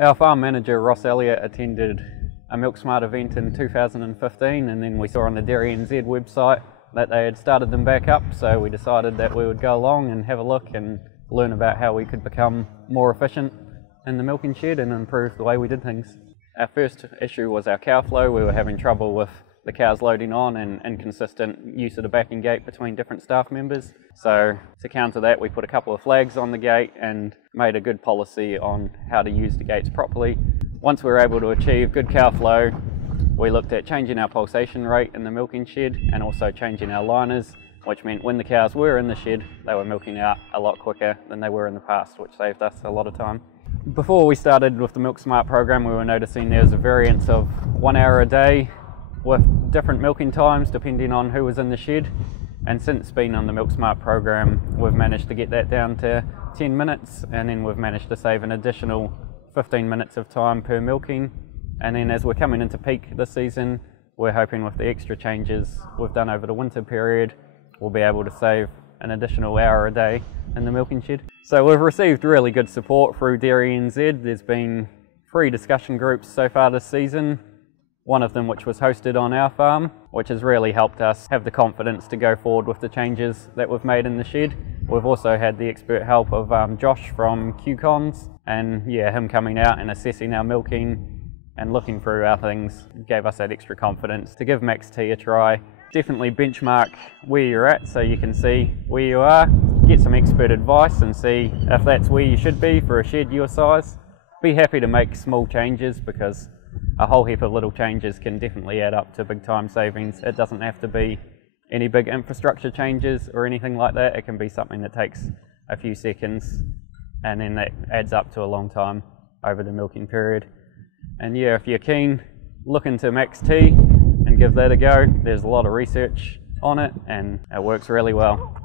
Our farm manager Ross Elliott attended a MilkSmart event in 2015, and then we saw on the Dairy NZ website that they had started them back up, so we decided that we would go along and have a look and learn about how we could become more efficient in the milking shed and improve the way we did things. Our first issue was our cow flow. We were having trouble with the cows loading on and inconsistent use of the backing gate between different staff members. So to counter that, we put a couple of flags on the gate and made a good policy on how to use the gates properly. Once we were able to achieve good cow flow, we looked at changing our pulsation rate in the milking shed and also changing our liners, which meant when the cows were in the shed, they were milking out a lot quicker than they were in the past, which saved us a lot of time. Before we started with the MilkSmart program, we were noticing there was a variance of 1 hour a day with different milking times depending on who was in the shed. And since being on the MilkSmart program, we've managed to get that down to 10 minutes, and then we've managed to save an additional 15 minutes of time per milking. And then as we're coming into peak this season, we're hoping with the extra changes we've done over the winter period, we'll be able to save an additional hour a day in the milking shed. So we've received really good support through Dairy NZ. There's been 3 discussion groups so far this season, one of them which was hosted on our farm, which has really helped us have the confidence to go forward with the changes that we've made in the shed. We've also had the expert help of Josh from QCons, and yeah, him coming out and assessing our milking and looking through our things gave us that extra confidence to give Max-T a try. Definitely benchmark where you're at so you can see where you are, get some expert advice and see if that's where you should be for a shed your size. Be happy to make small changes because a whole heap of little changes can definitely add up to big time savings. It doesn't have to be any big infrastructure changes or anything like that. It can be something that takes a few seconds and then that adds up to a long time over the milking period. And yeah, if you're keen, look into Max-T and give that a go. There's a lot of research on it and it works really well.